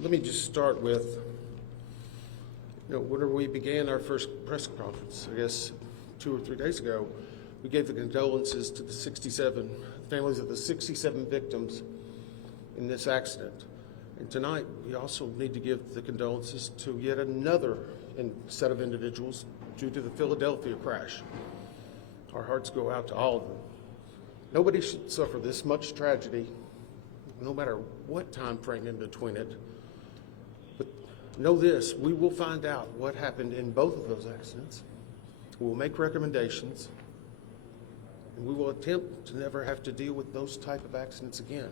Let me just start with, whenever we began our first press conference, I guess 2 or 3 days ago, we gave the condolences to the families of the 67 victims in this accident. And tonight, we also need to give the condolences to yet another set of individuals due to the Philadelphia crash. Our hearts go out to all of them. Nobody should suffer this much tragedy, no matter what time frame in between it. But know this, we will find out what happened in both of those accidents. We will make recommendations, and we will attempt to never have to deal with those type of accidents again.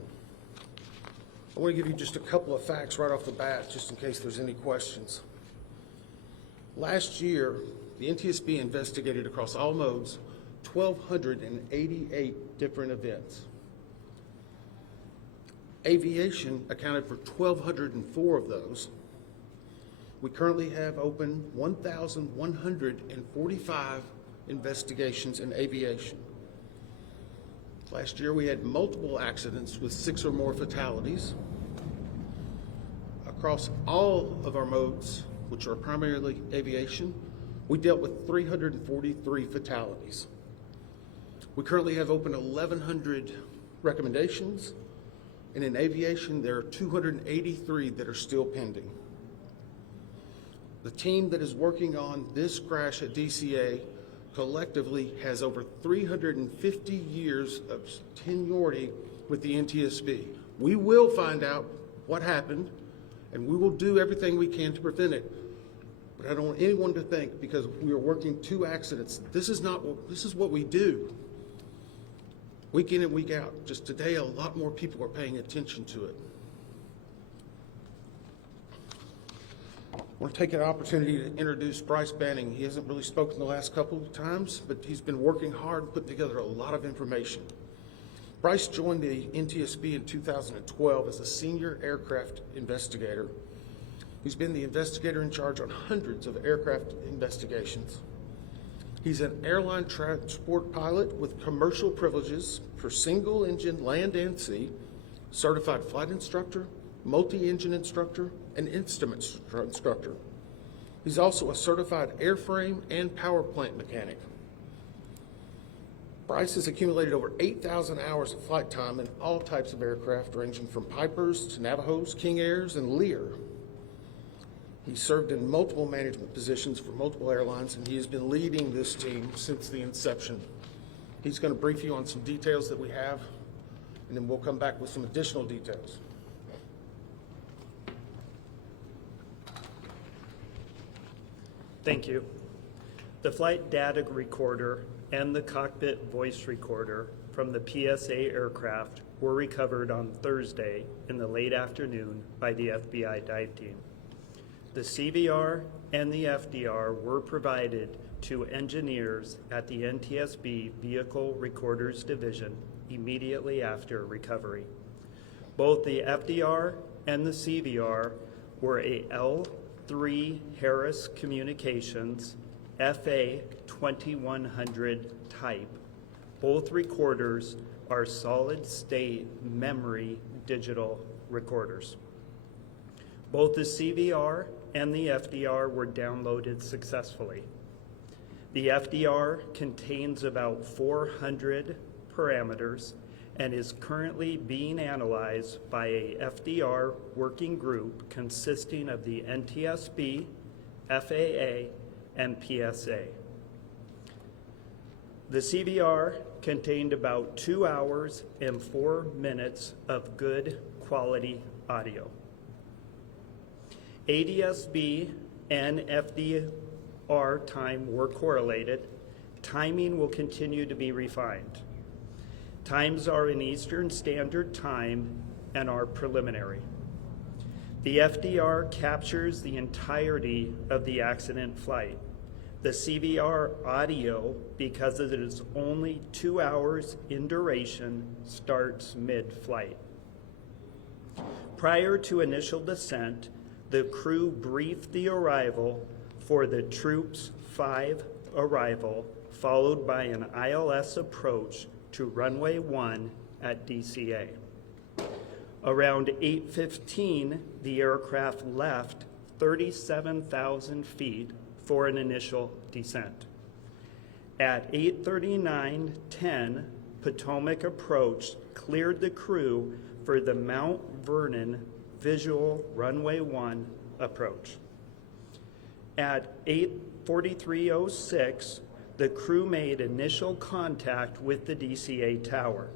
I want to give you just a couple of facts right off the bat, just in case there's any questions. Last year, the NTSB investigated across all modes 1,288 different events. Aviation accounted for 1,204 of those. We currently have open 1,145 investigations in aviation. Last year, we had multiple accidents with 6 or more fatalities. Across all of our modes, which are primarily aviation, we dealt with 343 fatalities. We currently have open 1,100 recommendations, and in aviation, there are 283 that are still pending. The team that is working on this crash at DCA collectively has over 350 years of seniority with the NTSB. We will find out what happened, and we will do everything we can to prevent it. But I don't want anyone to think, because we are working 2 accidents, this is what we do. Week in and week out. Just today, a lot more people are paying attention to it. I want to take an opportunity to introduce Bryce Banning. He hasn't really spoken the last couple of times, but he's been working hard, putting together a lot of information. Bryce joined the NTSB in 2012 as a senior aircraft investigator. He's been the investigator in charge on hundreds of aircraft investigations. He's an airline transport pilot with commercial privileges for single-engine land and sea, certified flight instructor, multi-engine instructor, and instrument instructor. He's also a certified airframe and power plant mechanic. Bryce has accumulated over 8,000 hours of flight time in all types of aircraft, ranging from Pipers to Navajos, King Airs, and Lear. He served in multiple management positions for multiple airlines, and he has been leading this team since the inception. He's going to brief you on some details that we have, and then we'll come back with some additional details. Thank you. The flight data recorder and the cockpit voice recorder from the PSA aircraft were recovered on Thursday in the late afternoon by the FBI dive team. The CVR and the FDR were provided to engineers at the NTSB Vehicle Recorders Division immediately after recovery. Both the FDR and the CVR were a L3 Harris Communications FA 2100 type. Both recorders are solid-state memory digital recorders. Both the CVR and the FDR were downloaded successfully. The FDR contains about 400 parameters and is currently being analyzed by a FDR working group consisting of the NTSB, FAA, and PSA. The CVR contained about 2 hours and 4 minutes of good quality audio. ADSB and FDR time were correlated. Timing will continue to be refined. Times are in Eastern Standard Time and are preliminary. The FDR captures the entirety of the accident flight. The CVR audio, because it is only 2 hours in duration, starts mid-flight. Prior to initial descent, the crew briefed the arrival for the Troops 5 arrival, followed by an ILS approach to runway 1 at DCA. Around 8:15, the aircraft left 37,000 feet for an initial descent. At 8:39:10, Potomac approached, cleared the crew for the Mount Vernon visual runway 1 approach. At 8:43:06, the crew made initial contact with the DCA tower.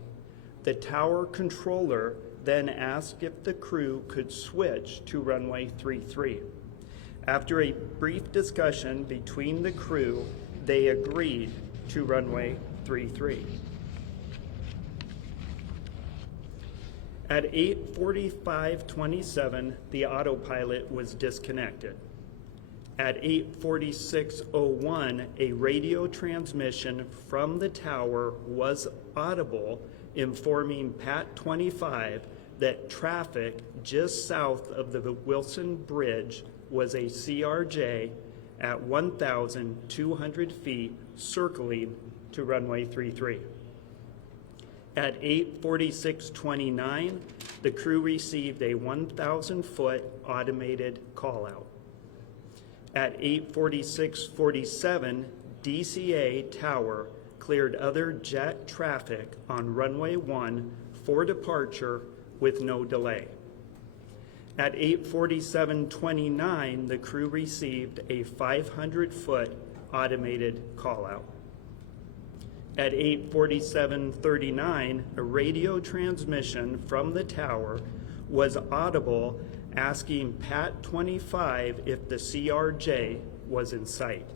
The tower controller then asked if the crew could switch to runway 33. After a brief discussion between the crew, they agreed to runway 33. At 8:45:27, the autopilot was disconnected. At 8:46:01, a radio transmission from the tower was audible, informing Pat 25 that traffic just south of the Wilson Bridge was a CRJ at 1,200 feet circling to runway 33. At 8:46:29, the crew received a 1,000-foot automated call-out. At 8:46:47, DCA tower cleared other jet traffic on runway 1 for departure with no delay. At 8:47:29, the crew received a 500-foot automated call-out. At 8:47:39, a radio transmission from the tower was audible asking Pat 25 if the CRJ was in sight.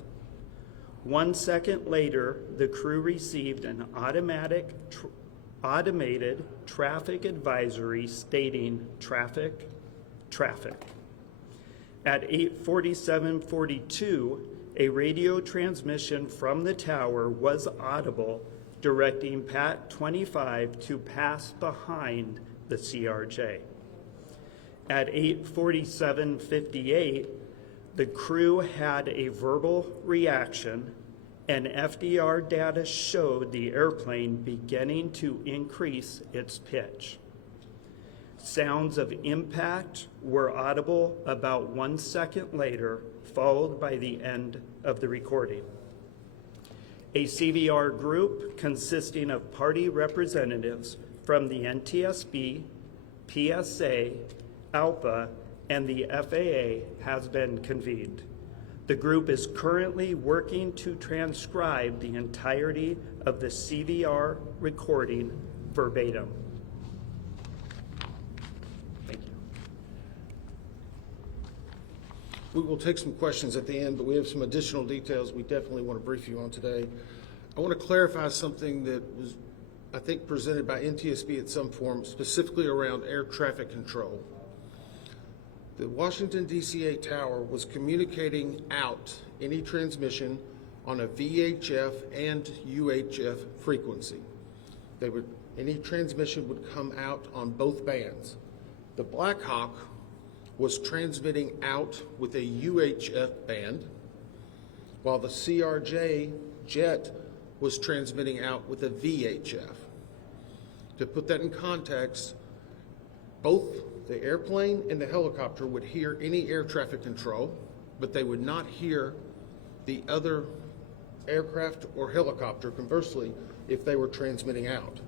1 second later, the crew received an automated traffic advisory stating traffic. At 8:47:42, a radio transmission from the tower was audible, directing Pat 25 to pass behind the CRJ. At 8:47:58, the crew had a verbal reaction, and FDR data showed the airplane beginning to increase its pitch. Sounds of impact were audible about 1 second later, followed by the end of the recording. A CVR group consisting of party representatives from the NTSB, PSA, ALPA, and the FAA has been convened. The group is currently working to transcribe the entirety of the CVR recording verbatim. Thank you. We will take some questions at the end, but we have some additional details we definitely want to brief you on today. I want to clarify something that was, I think, presented by NTSB at some form, specifically around air traffic control. The Washington DCA tower was communicating out any transmission on a VHF and UHF frequency. Any transmission would come out on both bands. The Black Hawk was transmitting out with a UHF band, while the CRJ jet was transmitting out with a VHF. To put that in context, both the airplane and the helicopter would hear any air traffic control, but they would not hear the other aircraft or helicopter, conversely, if they were transmitting out.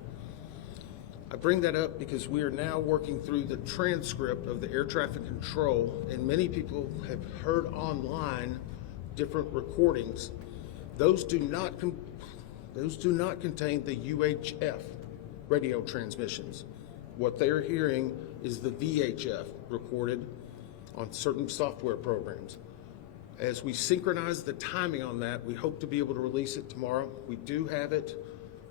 I bring that up because we are now working through the transcript of the air traffic control, and many people have heard online different recordings. Those do not contain the UHF radio transmissions. What they are hearing is the VHF recorded on certain software programs. As we synchronize the timing on that, we hope to be able to release it tomorrow. We do have it.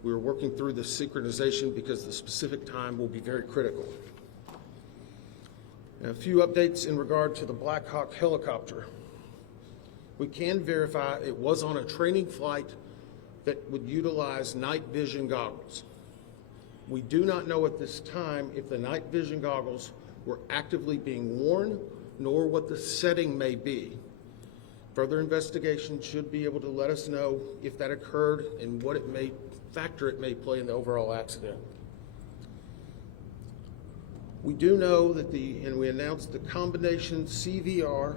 We're working through the synchronization because the specific time will be very critical. Now, a few updates in regard to the Black Hawk helicopter. We can verify it was on a training flight that would utilize night vision goggles. We do not know at this time if the night vision goggles were actively being worn, nor what the setting may be. Further investigation should be able to let us know if that occurred and what factor it may play in the overall accident. We do know that and we announced the combination CVR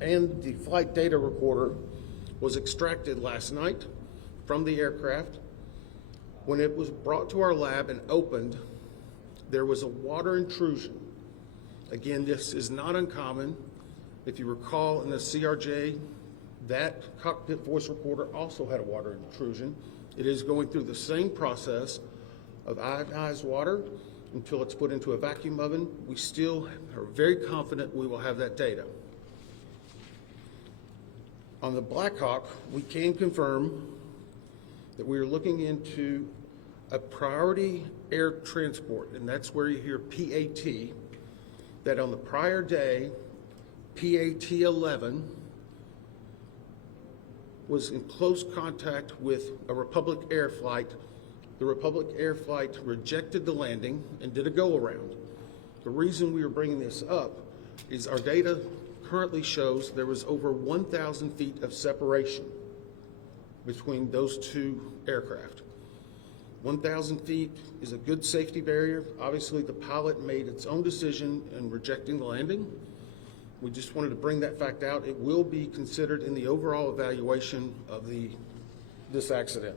and the flight data recorder was extracted last night from the aircraft. When it was brought to our lab and opened, there was a water intrusion. Again, this is not uncommon. If you recall, in the CRJ, that cockpit voice recorder also had a water intrusion. It is going through the same process of ionized water until it's put into a vacuum oven. We still are very confident we will have that data. On the Black Hawk, we can confirm that we are looking into a priority air transport, and that's where you hear PAT, that on the prior day, PAT 11 was in close contact with a Republic Air flight. The Republic Air flight rejected the landing and did a go-around. The reason we are bringing this up is our data currently shows there was over 1,000 feet of separation between those two aircraft. 1,000 feet is a good safety barrier. Obviously, the pilot made its own decision in rejecting the landing. We just wanted to bring that fact out. It will be considered in the overall evaluation of this accident.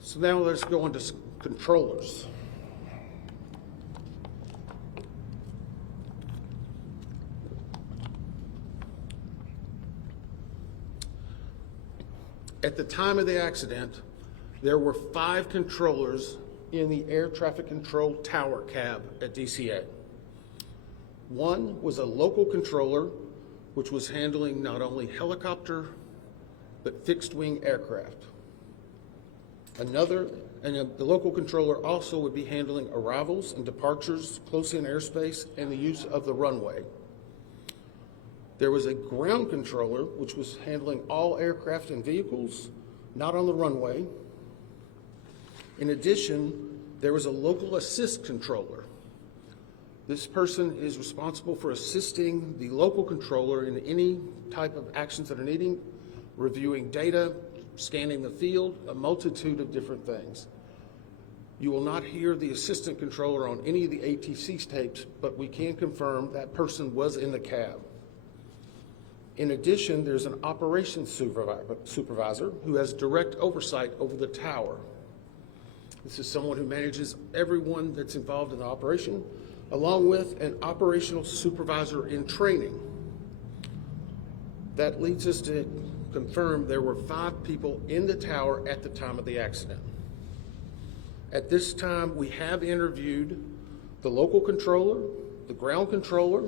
So now let's go on to controllers. At the time of the accident, there were 5 controllers in the air traffic control tower cab at DCA. One was a local controller, which was handling not only helicopter, but fixed-wing aircraft. The local controller also would be handling arrivals and departures close in airspace and the use of the runway. There was a ground controller, which was handling all aircraft and vehicles, not on the runway. In addition, there was a local assist controller. This person is responsible for assisting the local controller in any type of actions that are needing, reviewing data, scanning the field, a multitude of different things. You will not hear the assistant controller on any of the ATC tapes, but we can confirm that person was in the cab. In addition, there's an operations supervisor who has direct oversight over the tower. This is someone who manages everyone that's involved in the operation, along with an operational supervisor in training. That leads us to confirm there were 5 people in the tower at the time of the accident. At this time, we have interviewed the local controller, the ground controller,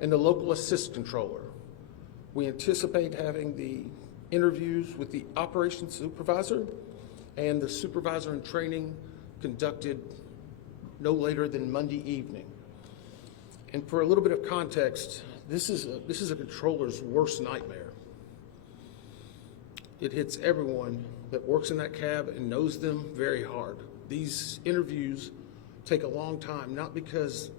and the local assist controller. We anticipate having the interviews with the operations supervisor and the supervisor in training conducted no later than Monday evening. And for a little bit of context, this is a controller's worst nightmare. It hits everyone that works in that cab and knows them very hard. These interviews take a long time, not because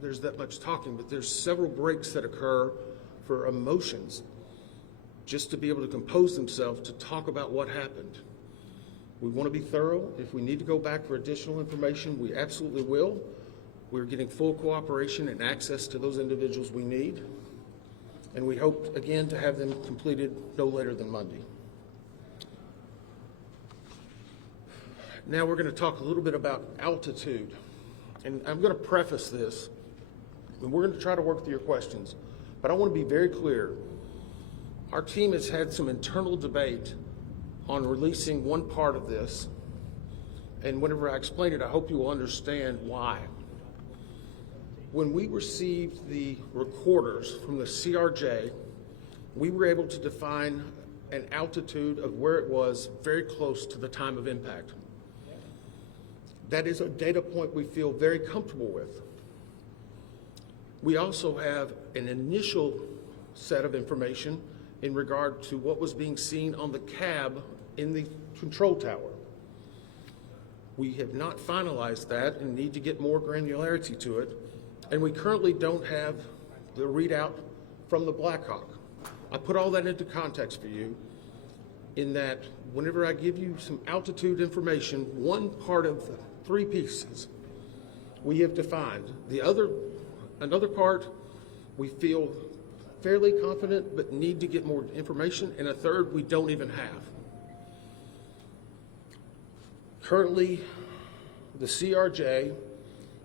there's that much talking, but there's several breaks that occur for emotions, just to be able to compose themselves to talk about what happened. We want to be thorough. If we need to go back for additional information, we absolutely will. We're getting full cooperation and access to those individuals we need. And we hope, again, to have them completed no later than Monday. Now we're going to talk a little bit about altitude. And I'm going to preface this, and we're going to try to work through your questions. But I want to be very clear. Our team has had some internal debate on releasing one part of this. And whenever I explain it, I hope you will understand why. When we received the recorders from the CRJ, we were able to define an altitude of where it was very close to the time of impact. That is a data point we feel very comfortable with. We also have an initial set of information in regard to what was being seen on the cab in the control tower. We have not finalized that and need to get more granularity to it, and we currently don't have the readout from the Black Hawk. I put all that into context for you in that whenever I give you some altitude information, one part of three pieces we have defined. Another part, we feel fairly confident but need to get more information, and a third we don't even have. Currently, the CRJ,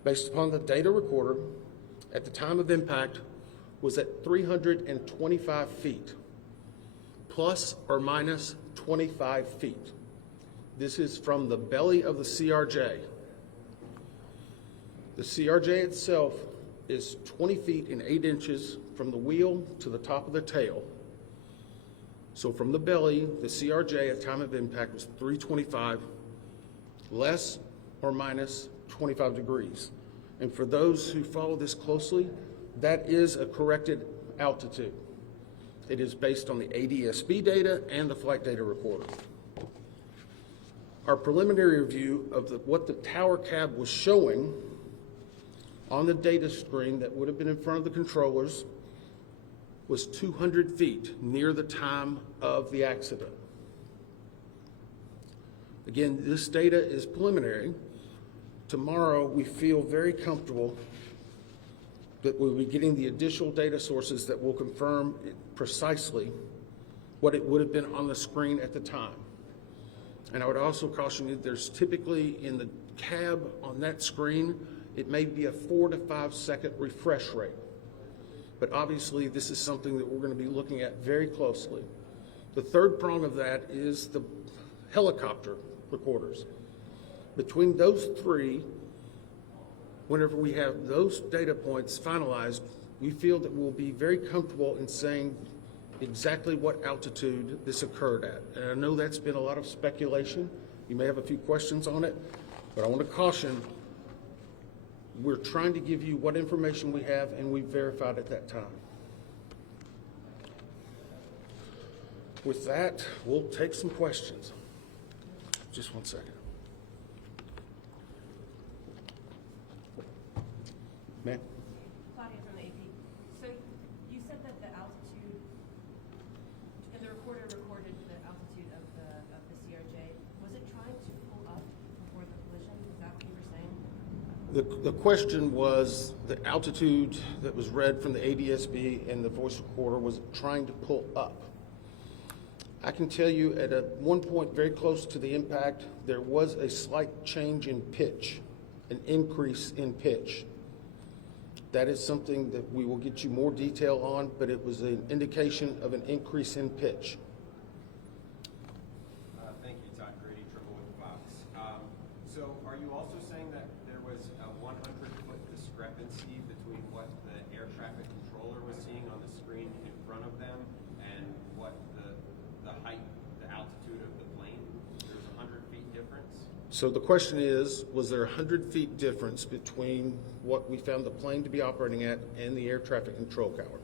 based upon the data recorder, at the time of impact, was at 325 feet, plus or minus 25 feet. This is from the belly of the CRJ. The CRJ itself is 20 feet and 8 inches from the wheel to the top of the tail. So from the belly, the CRJ at the time of impact was 325, less or minus 25 degrees. And for those who follow this closely, that is a corrected altitude. It is based on the NTSB data and the flight data recorder. Our preliminary review of what the tower cab was showing on the data screen that would have been in front of the controllers was 200 feet near the time of the accident. Again, this data is preliminary. Tomorrow, we feel very comfortable that we'll be getting the additional data sources that will confirm precisely what it would have been on the screen at the time. And I would also caution you, there's typically in the cab on that screen, it may be a 4 to 5 second refresh rate. But obviously, this is something that we're going to be looking at very closely. The third prong of that is the helicopter recorders. Between those three, whenever we have those data points finalized, we feel that we'll be very comfortable in saying exactly what altitude this occurred at. And I know that's been a lot of speculation. You may have a few questions on it, but I want to caution, we're trying to give you what information we have and we verified at that time. With that, we'll take some questions. Just one second. Ma'am? Claudia from the AP. So you said that the altitude, and the recorder recorded the altitude of the CRJ. Was it trying to pull up before the collision? Is that what you were saying? The question was the altitude that was read from the NTSB and the voice recorder, was it trying to pull up? I can tell you at one point very close to the impact, there was a slight change in pitch, an increase in pitch. That is something that we will get you more detail on, but it was an indication of an increase in pitch. Thank you, Todd Grady, Trimble with Fox. So are you also saying that there was a 100-foot discrepancy between what the air traffic controller was seeing on the screen in front of them and what the height, the altitude of the plane? There's a 100 feet difference? So the question is, was there a 100 feet difference between what we found the plane to be operating at and the air traffic control tower?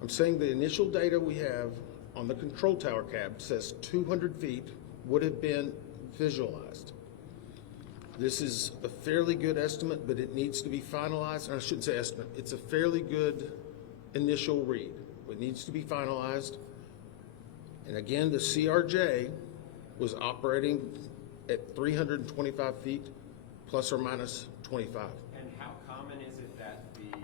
I'm saying the initial data we have on the control tower cab says 200 feet would have been visualized. This is a fairly good estimate, but it needs to be finalized. Or I shouldn't say estimate. It's a fairly good initial read. It needs to be finalized. And again, the CRJ was operating at 325 feet, plus or minus 25. And how common is it that the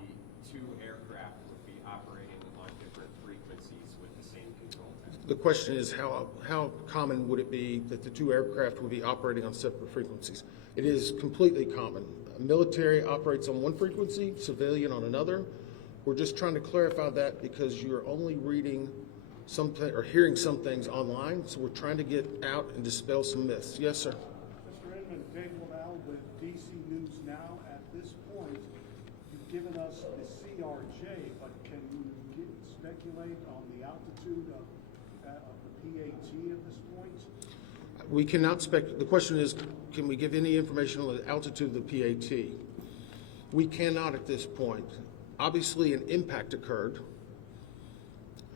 two aircraft would be operating on different frequencies with the same control tower? The question is, how common would it be that the two aircraft would be operating on separate frequencies? It is completely common. Military operates on one frequency, civilian on another. We're just trying to clarify that because you're only reading something or hearing some things online, so we're trying to get out and dispel some myths. Yes, sir. Mr. Inman, Dave Laval with DC News Now. At this point, you've given us the CRJ, but can you speculate on the altitude of the PAT at this point? We cannot the question is, can we give any information on the altitude of the PAT? We cannot at this point. Obviously, an impact occurred,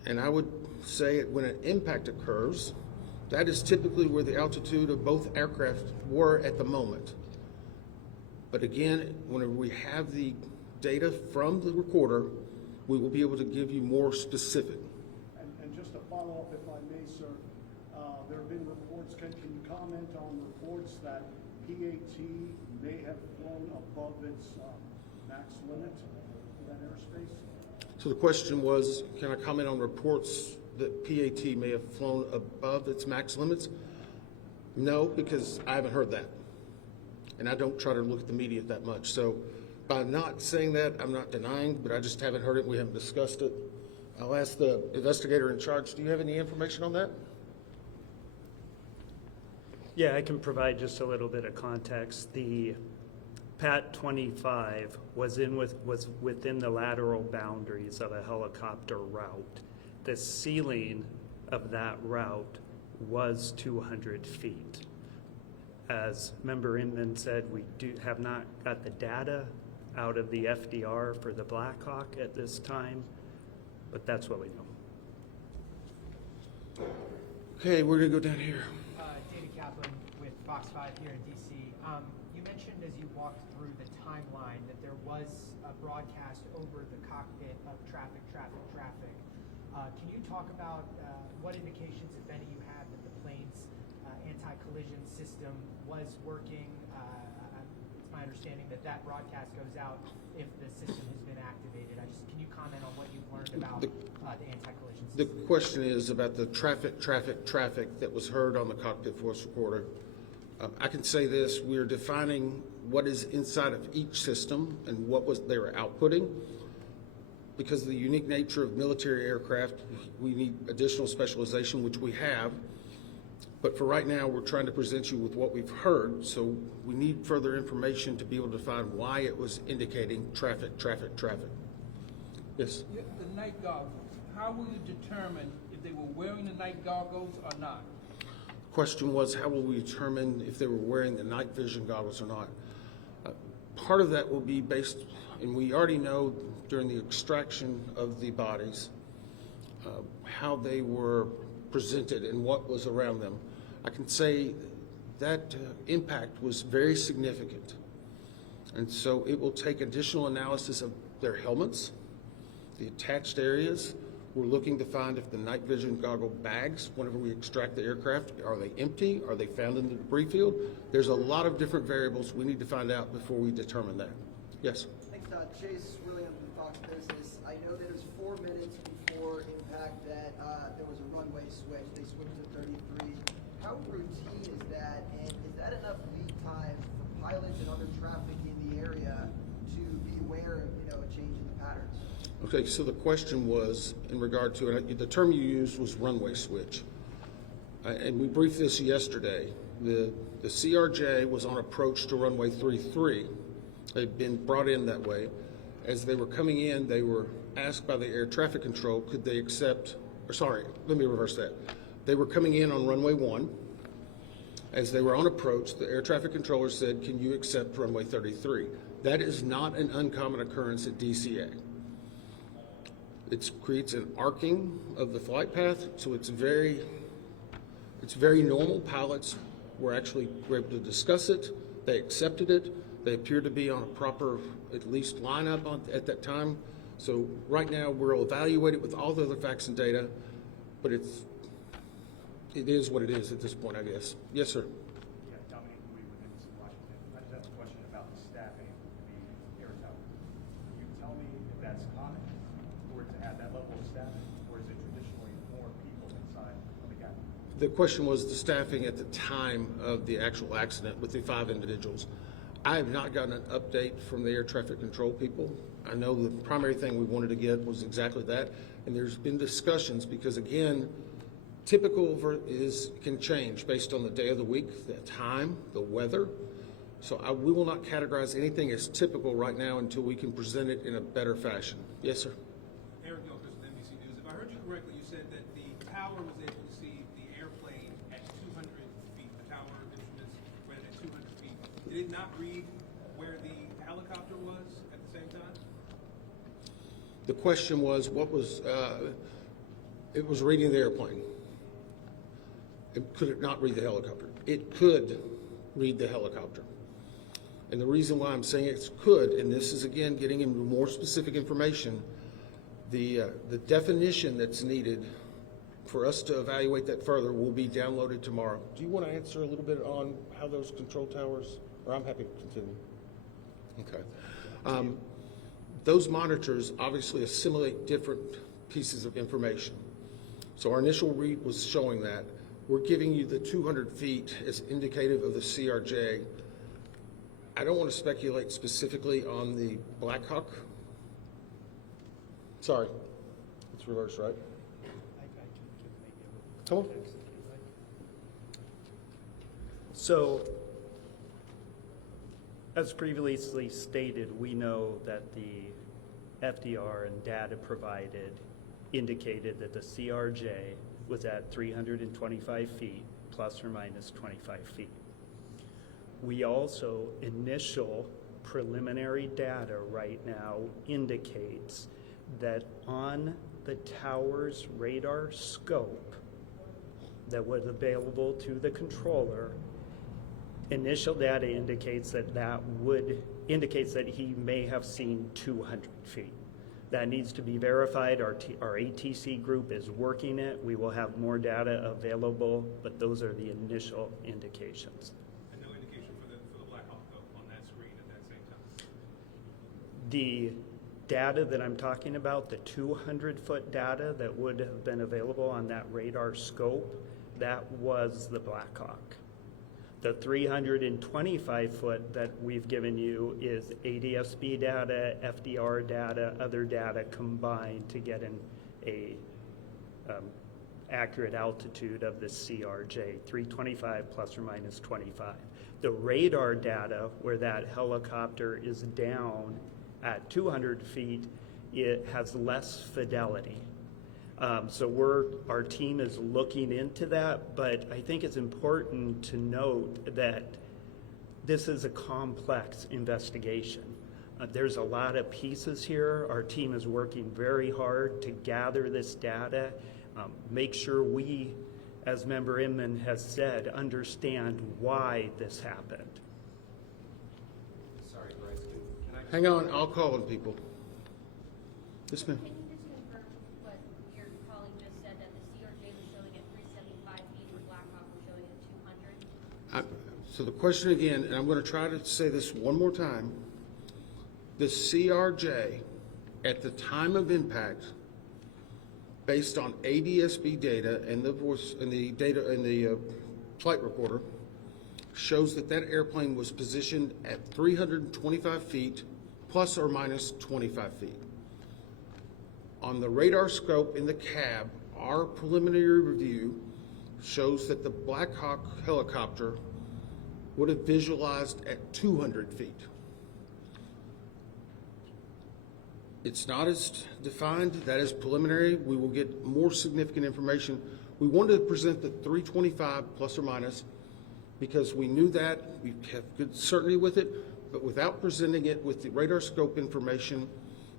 and I would say when an impact occurs, that is typically where the altitude of both aircraft were at the moment. But again, whenever we have the data from the recorder, we will be able to give you more specific. And just to follow up, if I may, sir, there have been reports, can you comment on reports that PAT may have flown above its max limit for that airspace? So the question was, can I comment on reports that PAT may have flown above its max limits? No, because I haven't heard that. And I don't try to look at the media that much. So by not saying that, I'm not denying, but I just haven't heard it. We haven't discussed it. I'll ask the investigator in charge. Do you have any information on that? Yeah, I can provide just a little bit of context. The PAT 25 was within the lateral boundaries of a helicopter route. The ceiling of that route was 200 feet. As Member Inman said, we have not got the data out of the FDR for the Black Hawk at this time, but that's what we know. Okay, we're gonna go down here. David Kaplan with Fox 5 here in DC. You mentioned as you walked through the timeline that there was a broadcast over the cockpit of traffic. Can you talk about what indications, if any, you had that the plane's anti-collision system was working? It's my understanding that that broadcast goes out if the system has been activated. Can you comment on what you've learned about the anti-collision system? The question is about the traffic that was heard on the cockpit voice recorder. I can say this, we're defining what is inside of each system and what they were outputting. Because of the unique nature of military aircraft, we need additional specialization, which we have. But for right now, we're trying to present you with what we've heard, so we need further information to be able to find why it was indicating traffic. Yes? The night goggles, how will you determine if they were wearing the night goggles or not? Question was, how will we determine if they were wearing the night vision goggles or not? Part of that will be based, and we already know during the extraction of the bodies, how they were presented and what was around them. I can say that impact was very significant. And so it will take additional analysis of their helmets, the attached areas. We're looking to find if the night vision goggle bags, whenever we extract the aircraft, are they empty? Are they found in the debris field? There's a lot of different variables we need to find out before we determine that. Yes? Thanks, Chase Williams with Fox Business. I know that it was 4 minutes before impact that there was a runway switch. They switched to 33. How routine is that, and is that enough lead time for pilots and other traffic in the area to be aware of, a change in the patterns? Okay, so the question was in regard to, and the term you used was runway switch. And we briefed this yesterday. The CRJ was on approach to runway 33. They'd been brought in that way. As they were coming in, they were asked by the air traffic control, could they accept, or sorry, let me reverse that. They were coming in on runway 1. As they were on approach, the air traffic controller said, can you accept runway 33? That is not an uncommon occurrence at DCA. It creates an arcing of the flight path, so it's very normal. Pilots were able to discuss it. They accepted it. They appear to be on a proper, at least, lineup at that time. So right now, we'll evaluate it with all the other facts and data, but it is what it is at this point, I guess. Yes, sir. Yeah, Dominic Louis with NBC Washington. I just have a question about the staffing of the air tower. Can you tell me if that's common for it to have that level of staffing, or is it traditionally more people inside the cabin? The question was the staffing at the time of the actual accident with the 5 individuals. I have not gotten an update from the air traffic control people. I know the primary thing we wanted to get was exactly that, and there's been discussions because, again, typical can change based on the day of the week, the time, the weather. So we will not categorize anything as typical right now until we can present it in a better fashion. Yes, sir. Eric Gilchrist with NBC News. If I heard you correctly, you said that the tower was able to see the airplane at 200 feet. The tower instruments read at 200 feet. Did it not read where the helicopter was at the same time? The question was, it was reading the airplane. Could it not read the helicopter? It could read the helicopter. And the reason why I'm saying it could, and this is again getting into more specific information, the definition that's needed for us to evaluate that further will be downloaded tomorrow. Do you want to answer a little bit on how those control towers, or I'm happy to continue. Okay. Those monitors obviously assimilate different pieces of information. So our initial read was showing that. We're giving you the 200 feet as indicative of the CRJ. I don't want to speculate specifically on the Black Hawk. Sorry, it's reversed, right? Come on. So, as previously stated, we know that the FDR and data provided indicated that the CRJ was at 325 feet, plus or minus 25 feet. We also, initial preliminary data right now indicates that on the tower's radar scope that was available to the controller, initial data indicates that indicates that he may have seen 200 feet. That needs to be verified. Our ATC group is working it. We will have more data available, but those are the initial indications. And no indication for the Black Hawk though on that screen at that same time? The data that I'm talking about, the 200-foot data that would have been available on that radar scope, that was the Black Hawk. The 325-foot that we've given you is ADSB data, FDR data, other data combined to get a accurate altitude of the CRJ, 325 plus or minus 25. The radar data, where that helicopter is down at 200 feet, it has less fidelity. So our team is looking into that, but I think it's important to note that this is a complex investigation. There's a lot of pieces here. Our team is working very hard to gather this data, make sure we, as Member Inman has said, understand why this happened. Sorry, Bryce, can I just... Hang on, I'll call on people. Yes, ma'am. Can you just confirm what your colleague just said, that the CRJ was showing at 375 feet and Black Hawk was showing at 200? So the question again, and I'm going to try to say this one more time. The CRJ, at the time of impact, based on ADSB data and the voice and the data and the flight recorder, shows that that airplane was positioned at 325 feet plus or minus 25 feet. On the radar scope in the cab, our preliminary review shows that the Black Hawk helicopter would have visualized at 200 feet. It's not as defined. That is preliminary. We will get more significant information. We wanted to present the 325 plus or minus because we knew that. We have good certainty with it, but without presenting it with the radar scope information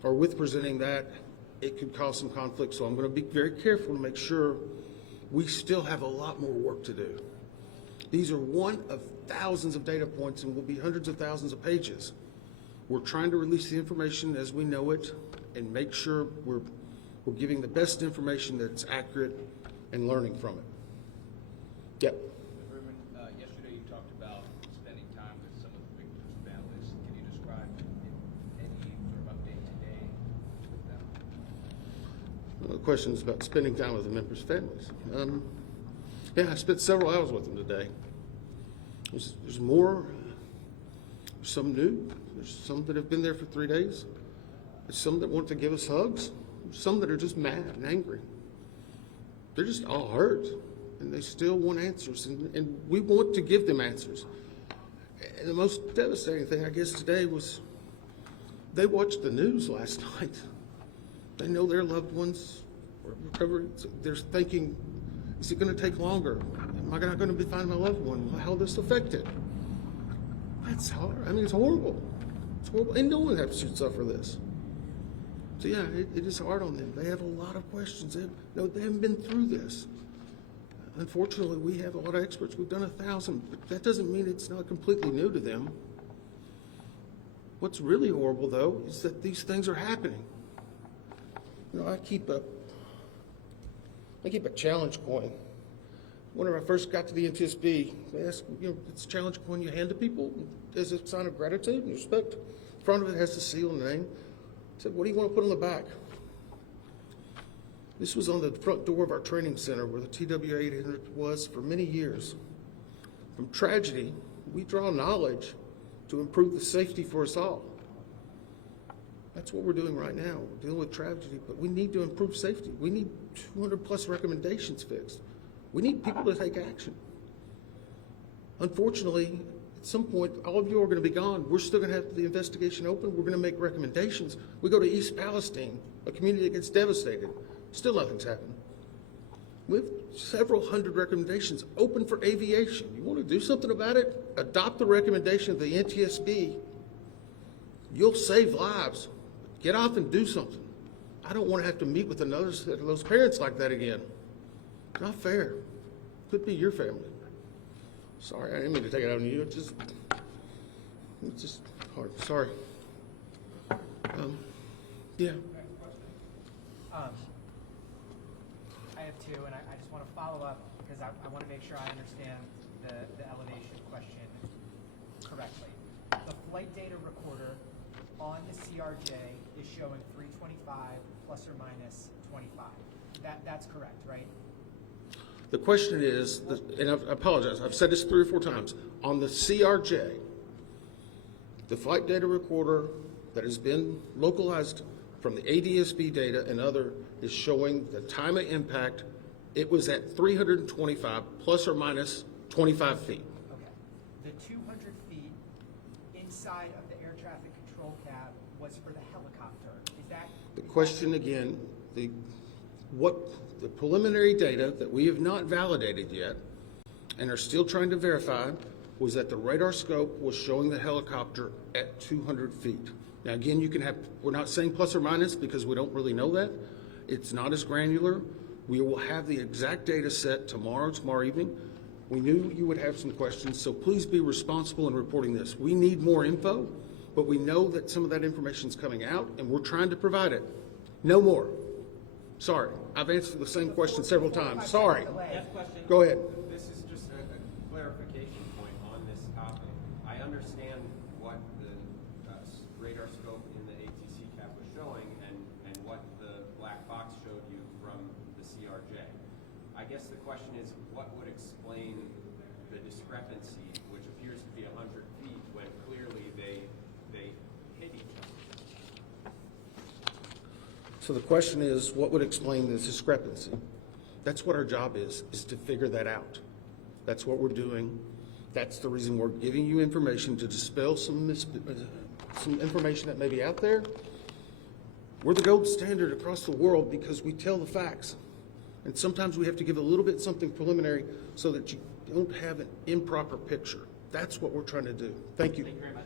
or with presenting that, it could cause some conflict. So I'm going to be very careful to make sure we still have a lot more work to do. These are one of thousands of data points and will be hundreds of thousands of pages. We're trying to release the information as we know it and make sure we're giving the best information that's accurate and learning from it. Yep. Berman, yesterday you talked about spending time with some of the victims' families. Can you describe any sort of update today with them? Well, the question is about spending time with the members' families. Yeah, I spent several hours with them today. There's more, some new. There's some that have been there for 3 days. There's some that want to give us hugs. There's some that are just mad and angry. They're just all hurt, and they still want answers, and we want to give them answers. And the most devastating thing, I guess, today was they watched the news last night. They know their loved ones were recovering. So they're thinking, is it going to take longer? Am I not going to find my loved one? How will this affect it? That's hard. I mean, it's horrible. It's horrible. And no one should suffer this. So yeah, it is hard on them. They have a lot of questions. They haven't been through this. Unfortunately, we have a lot of experts. We've done 1,000, but that doesn't mean it's not completely new to them. What's really horrible, though, is that these things are happening. You know, I keep I keep a challenge coin. Whenever I first got to the NTSB, they asked, it's a challenge coin you hand to people as a sign of gratitude and respect. The front of it has the seal and the name. I said, what do you want to put on the back? This was on the front door of our training center where the TW-800 was for many years. From tragedy, we draw knowledge to improve the safety for us all. That's what we're doing right now. We're dealing with tragedy, but we need to improve safety. We need 200 plus recommendations fixed. We need people to take action. Unfortunately, at some point, all of you are going to be gone. We're still going to have the investigation open. We're going to make recommendations. We go to East Palestine, a community that gets devastated. Still nothing's happened. We have several hundred recommendations open for aviation. You want to do something about it? Adopt the recommendation of the NTSB. You'll save lives. Get off and do something. I don't want to have to meet with another set of those parents like that again. Not fair. Could be your family. Sorry, I didn't mean to take it out on you. It's just hard. Sorry. Yeah. I have two, and I just want to follow up because I want to make sure I understand the elevation question correctly. The flight data recorder on the CRJ is showing 325 plus or minus 25. That's correct, right? The question is, and I apologize, I've said this 3 or 4 times, on the CRJ, the flight data recorder that has been localized from the ADSB data and other is showing the time of impact. It was at 325 plus or minus 25 feet. Okay. The 200 feet inside of the air traffic control cab was for the helicopter. Is that The question again, the preliminary data that we have not validated yet and are still trying to verify was that the radar scope was showing the helicopter at 200 feet. Now again, we're not saying plus or minus because we don't really know that. It's not as granular. We will have the exact data set tomorrow evening. We knew you would have some questions, so please be responsible in reporting this. We need more info, but we know that some of that information is coming out and we're trying to provide it. No more. Sorry, I've answered the same question several times. Sorry. Go ahead. This is just a clarification point on this topic. I understand what the radar scope in the ATC cap was showing and what the black box showed you from the CRJ. I guess the question is, what would explain the discrepancy, which appears to be 100 feet, when clearly they hit each other? So the question is, what would explain this discrepancy? That's what our job is to figure that out. That's what we're doing. That's the reason we're giving you information to dispel some information that may be out there. We're the gold standard across the world because we tell the facts. And sometimes we have to give a little bit something preliminary so that you don't have an improper picture. That's what we're trying to do. Thank you. Thank you very much.